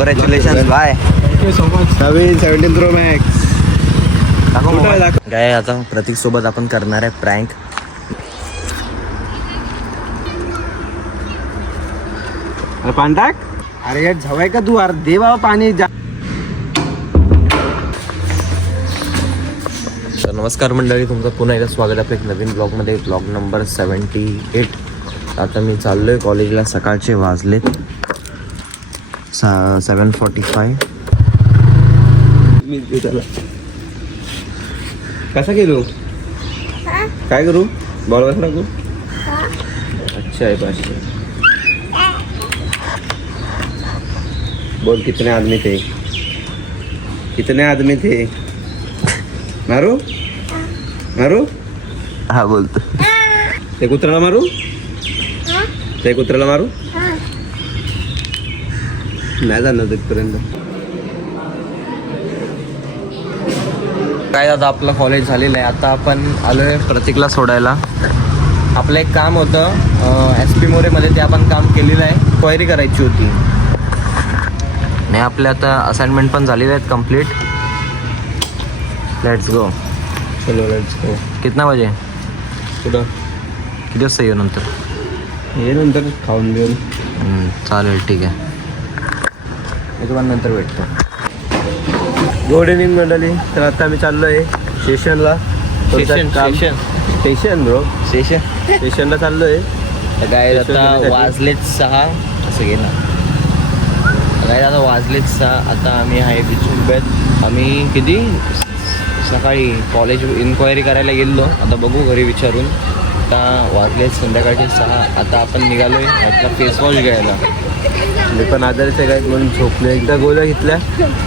Congratulation बाय. नवीन 17 Pro Max. काय आता प्रतीक सोबत आपण करणार आहे प्रँक. पाणी टाक. अरे यार झवाय का तू? अरे दे बाबा पाणी. तर नमस्कार मंडळी, तुमचं पुन्हा एकदा स्वागत आहे एक नवीन ब्लॉगमध्ये. Blog number 78. आता मी चाललो आहे कॉलेजला. सकाळचे वाजलेत 7:45. मी त्याला कसा गेलो? काय करू? बॉल बस नको. अच्छा है 500. बोल कितने आदमी थे? कितने आदमी थे? मारू मारू. हा बोलतो. ते कुत्र्याला मारू. ते कुत्र्याला मारू. नाही जाणार तिथपर्यंत. काय दादा, आपलं कॉलेज झालेलं आहे. आता आपण आलो आहे प्रतीकला सोडायला. आपलं एक काम होतं SP मोरेमध्ये, ते आपण काम केलेलं आहे. क्वायरी करायची होती नाही. आपल्या आता असाइनमेंट पण झालेल्या आहेत कंप्लीट. Let's go. चलो लेट्स गो. कितना बजे? कुठं? किती वाजता येऊ नंतर? हे नंतर खाऊन घेऊन. चालेल, ठीक आहे. मी तुम्हाला नंतर भेटतो. गुड इव्हनिंग मंडळी. तर आता आम्ही चाललो आहे स्टेशनला. स्टेशन ब्रो, स्टेशनला चाललो आहे. काय आता वाजलेच 6. असं गेलं काय आता वाजलेच 6. आता आम्ही आहे बिचुंब्यात. आम्ही किती सकाळी कॉलेज इन्क्वायरी करायला गेलो. आता बघू घरी विचारून. आता वाजलेच संध्याकाळचे 6. आता आपण निघालो आहे आपला फेसवॉश घ्यायला. मी पण आजारीचं काय म्हणून झोपले. एकदा गोळ्या घेतल्या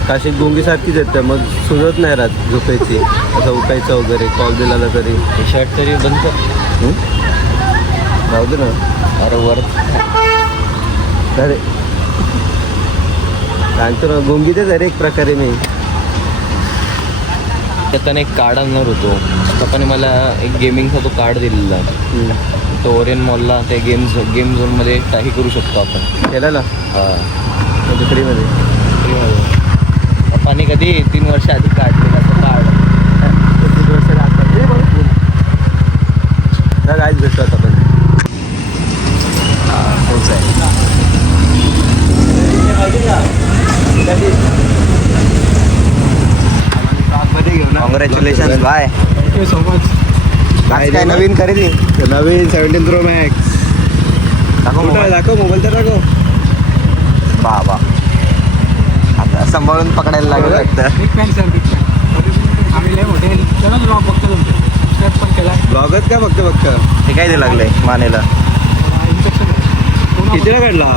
काशी गुंगीसारखीच येते, मग सुचत नाही राहत झोपायची. असं उठायचं वगैरे. कॉल दिला तरी शर्ट तरी बंद कर. राहू दे ना. अरे वर अरे सांगतो ना, गुंगीतेच अरे एक प्रकारे. मी त्याने एक कार्ड आणणार होतो. पप्पाने मला एक गेमिंगचा तो कार्ड दिलेला. तो ओरियन मॉलला ते गेम झोनमध्ये काही करू शकतो आपण. केला हां, म्हणजे फ्रीमध्ये. पप्पाने कधी 3 वर्ष आधी काढलेला तो कार्ड. 3 वर्ष लागतात. काहीच भेटतो आता पण. तोच आहे. कॉंग्रॅच्युलेशन बाय. काय नवीन खरेदी? नवीन 17 Pro Max. दाखव मोबाईल तर दाखव. बाबा आता सांभाळून पकडायला लागलं वाटतं. ब्लॉगच का फक्त हे काय ते लागलंय मानेला? कितीला काढला?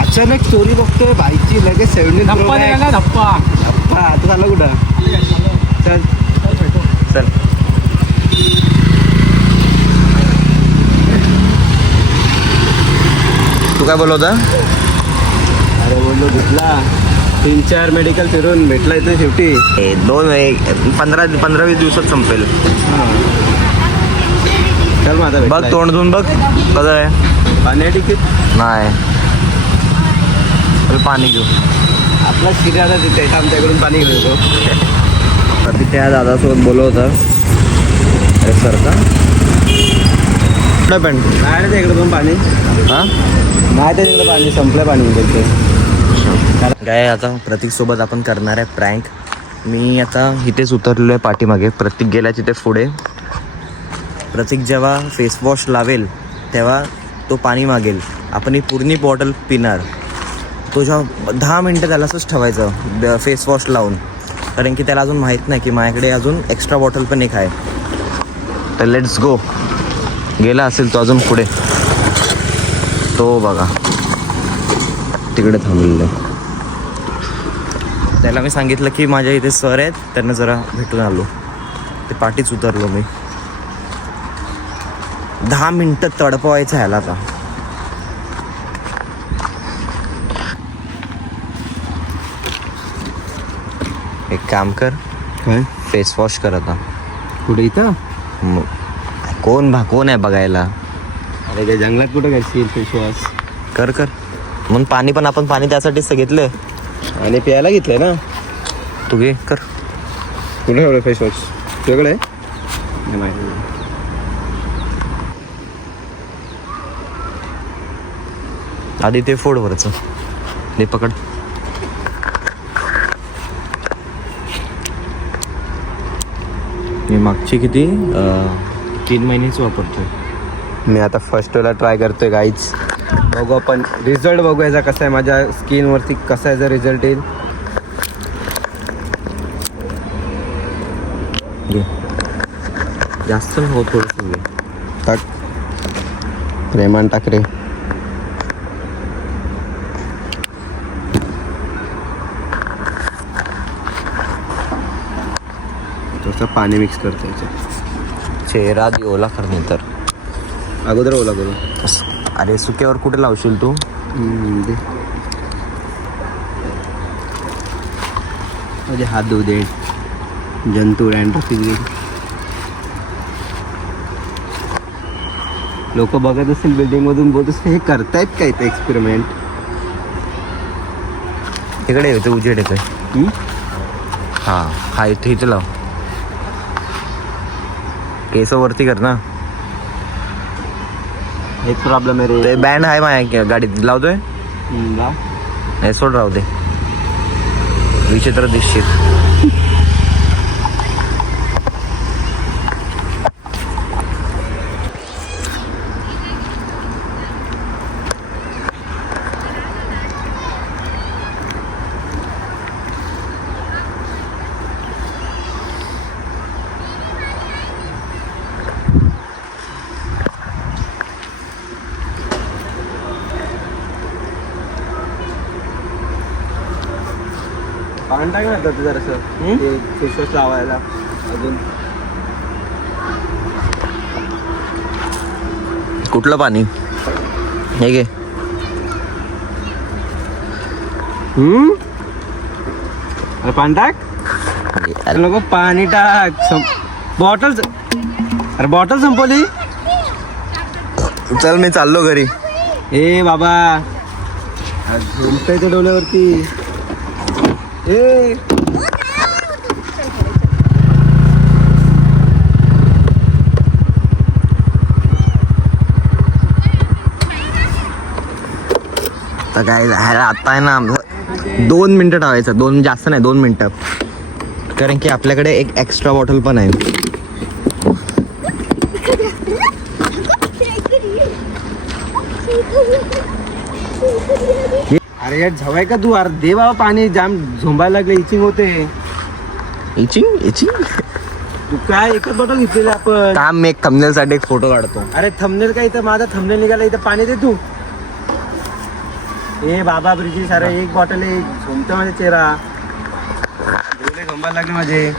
अचानक स्टोरी बघतोय बाईकची, लगेच 17 Pro Max. धप्पा आता झालं कुठं? चल चल. तू काय बोलवता? अरे बोललो घेतला. 3-4 मेडिकल फिरून भेटला इथं शेवटी. 15-20 दिवसात संपेल. चल मग आता बघ तोंड धुवून बघ कसं आहे. पाणी तिकीट नाही, पाणी घेऊ. आपला शिराला तिथे आमच्याकडून पाणी घेऊन येतो. तिथे या दादासोबत बोलवता. अरे सर का पण नाही ते इकडे पण पाणी. हां नाही ते तिकडे पाणी संपलं. पाणी तिथे काय आता प्रतीक सोबत आपण करणार आहे प्रँक. मी आता इथेच उतरलेलो आहे पाठीमागे. प्रतीक गेला तिथे पुढे. प्रतीक जेव्हा फेसवॉश लावेल तेव्हा तो पाणी मागेल. आपण ही पूर्ण बॉटल पिणार. तो जेव्हा 10 मिनटं त्याला असंच ठेवायचं फेसवॉश लावून, कारण की त्याला अजून माहीत नाही की माझ्याकडे अजून एक्स्ट्रा बॉटल पण एक आहे. तर लेट्स गो. गेला असेल तो अजून पुढे. तो बघा तिकडे थांबलेलं आहे. त्याला मी सांगितलं की माझ्या इथे सर आहेत, त्यांना जरा भेटून आलो. ते पाठीच उतरलो मी. 10 मिनटं तडपवायचं ह्याला. आता एक काम कर, काय फेस वॉश कर आता. कुठे? इथं कोण आहे बघायला? अरे काय जंगलात कुठं करशील फेसवॉश? कर कर. म्हणून पाणी पण आपण पाणी त्यासाठीच तर घेतलंय. आणि प्यायला घेतलंय ना. तू घे कर. कुठे एवढं फेस वॉश तुझ्याकडे आहे? नाही. आधी ते फोड वरचं ते पकड. मी मागची किती 3 महिनेच वापरतोय. मी आता फर्स्ट वेळेला ट्राय करतोय गाईच. बघू आपण रिझल्ट बघू याचा कसा आहे, माझ्या स्किनवरती कसा याचा रिझल्ट येईल. घे. जास्त हो थोडंसं घे. टाक प्रेमान टाक रे. थोडंसं पाणी मिक्स करतो याच्यात. चेहरा आधी ओला कर नाही तर. अगोदर ओला करू. अरे सुक्यावर कुठे लावशील तू? दे माझे हात धुऊ दे. जंतू रँड्रफिक गेली. लोक बघत असतील बिल्डिंग मधून, बोलत असतील हे करतायत काय ते एक्सपेरिमेंट. इकडे येते उजेड येतोय. हा इथे लाव. केस वरती कर ना. एक प्रॉब्लेम आहे रे. ते बँड आहे माझ्या गाडीत लावतोय. नाही सोड राहू दे. विचित्र दिसशील. पाणी टाक ना आता तू जरासं फेसवॉश लावायला अजून. कुठलं पाणी? हे घे. अरे पाणी टाक. अरे नको पाणी टाक. बॉटल. अरे बॉटल संपवली. चल मी चाललो घरी. ए बाबा झुमतायच्या डोल्यावरती. ए तर काय आता आहे ना 2 मिनटं ठेवायचं. 2 जास्त नाही 2 मिनटं. कारण की आपल्याकडे एक एक्स्ट्रा बॉटल पण आहे. अरे यार झवाय का तू. अरे दे बाबा पाणी. जाम झोंबायला लागले. इचिंग होते. इचिंग तू काय एकच बॉटल घेतलेली आपण. काम मी एक थंबनेल साठी एक फोटो काढतो. अरे थंबनेल काय इथं माझा थंबनेल निघाला. इथं पाणी दे तू. ए बाबा ब्रिजेश अरे एक बॉटल आहे. झोमतो माझा चेहरा. डोळे झोंबायला लागले माझे.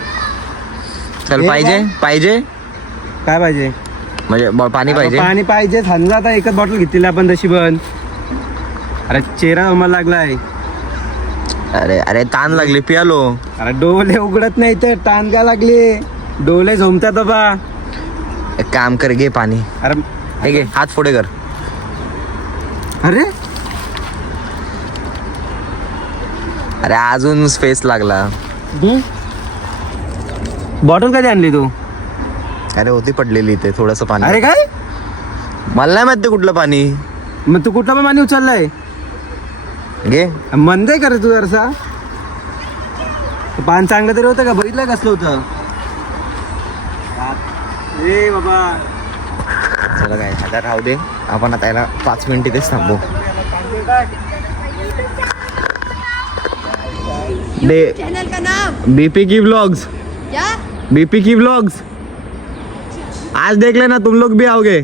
चल पाहिजे काय पाहिजे म्हणजे पाणी पाहिजे. पाणी पाहिजे. समजा आता एकच बॉटल घेतलेली आपण तशी पण. अरे चेहरा झोंबायला लागलाय. अरे ताण लागली पियालो. अरे डोळे उघडत नाही तर ताण का लागले. डोळे झोमतात बाबा. एक काम कर घे पाणी. अरे हे घे हात पुढे कर. अरे अजून स्पेस लागला. बॉटल कधी आणली तू. अरे होती पडलेली इथे थोडस पाणी. अरे काय मला नाही माहिती कुठलं पाणी. मग तू कुठलं पण पाणी उचललंय. घे. मंद आहे का रे तू जरसा. पान चांगलं तरी होतं का. बघितलं कसलं होतं. ए बाबा चला काय आता राहू दे. आपण आता याला 5 मिनिट इथेच थांबू. चैनल का नाम बीपी की व्लॉग्स. क्या? बीपी की व्लॉग्स. आज देख लेना तुम लोग भी आओगे.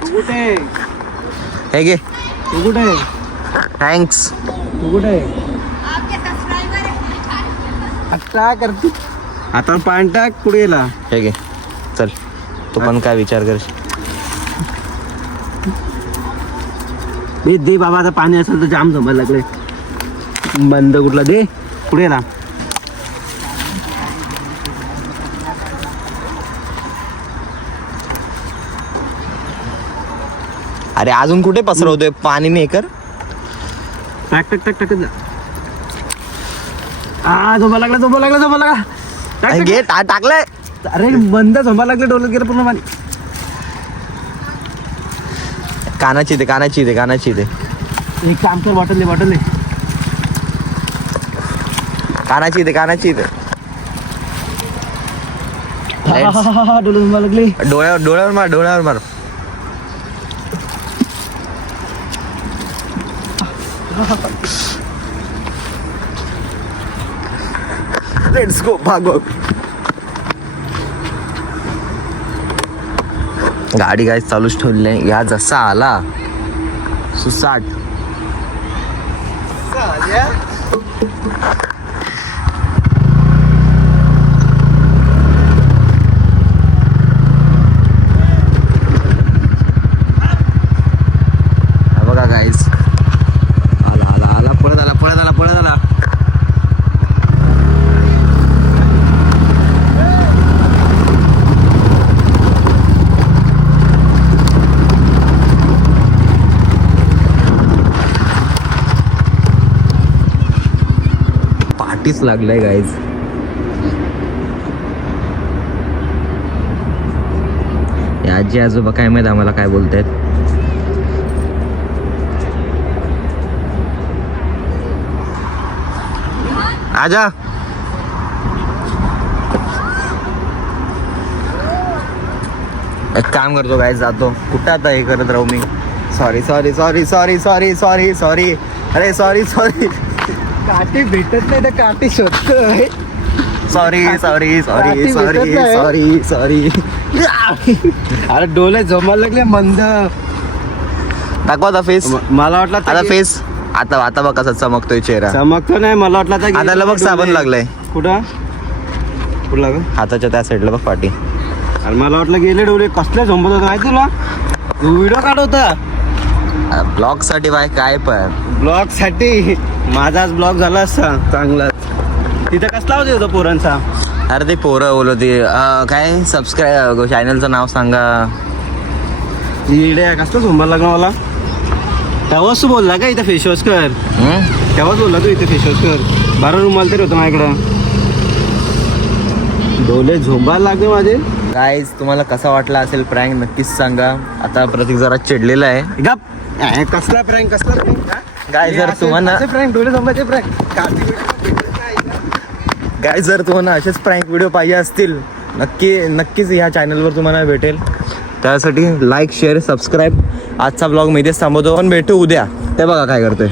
तू कुठे हे घे. तू कुठे थँक्स. तू कुठे आपके सब्सक्राइबर है. काय करते. आता पाणी टाक. कुठे गेला. हे घे. चल तू पण काय विचार करशील. दे बाबा. आता पाणी असेल तर जाम झोपायला लागले. बंद कुठला दे. कुठे गेला. अरे अजून कुठे पसरवतोय पाणी नाही कर. टाक टाक टाक टाक. झोपा लागला. घे टाकलंय. अरे बंद झोपा लागले डोलत गेलं पूर्ण पाणी. कानाची दे. एक काम कर बॉटल दे. कानाची दे. डोलत झोपा लागले. डोळ्यावर मार. Let's go. भाग. गाडी काय चालूच ठेवली. या जसा आला सुसाट. बघा गाईज आला पळत आला. पाठीच लागलाय गाईज. आजी आजोबा काय माहित आम्हाला काय बोलतायत. आजा एक काम करतो गाईज जातो. कुठं आता हे करत राहू मी. सॉरी. अरे सॉरी. काठी भेटत नाही तर काठी शोधतोय. सॉरी. अरे डोळे झोमायला लागले मंद. दाखवा आता फेस. मला वाटलं आता फेस. आता बघ कसा चमकतोय चेहरा. चमकतो नाही. मला वाटलं आता बघ साबण लागलाय. कुठं ग हाताच्या त्या साईडला बघ पाठी. अरे मला वाटलं गेले डोळे कसले झोंबत होता माहिती तुला. व्हिडिओ काढवता ब्लॉग साठी बाय काय पण. ब्लॉग साठी माझाच ब्लॉग झाला असता चांगला. तिथं कसला होता पोरांचा. अरे ते पोरं बोलत काय सबस्क्राईब चॅनलचं नाव सांगा. इडे कसलं झोंबायला लागला मला. तेव्हाच तू बोलला का इथं फेसवॉश कर. तेव्हाच बोलला तू इथे फेसवॉश कर. 12 रुमाल तरी होतं माझ्याकडं. डोळे झोंबायला लागले माझे. गाईज तुम्हाला कसा वाटला असेल प्रँक नक्कीच सांगा. आता प्रतीक जरा चिडलेला आहे. गप. कसला प्रँक गाय जर तुम्हाला प्रँक डोळे झोंबायचे प्रँक. गाय जर तुम्हाला असेच प्रँक व्हिडिओ पाहिजे असतील नक्कीच ह्या चॅनलवर तुम्हाला भेटेल. त्यासाठी लाईक शेअर सबस्क्राईब. आजचा ब्लॉग मी इथेच थांबवतो. पण भेटू उद्या. ते बघा काय करतोय.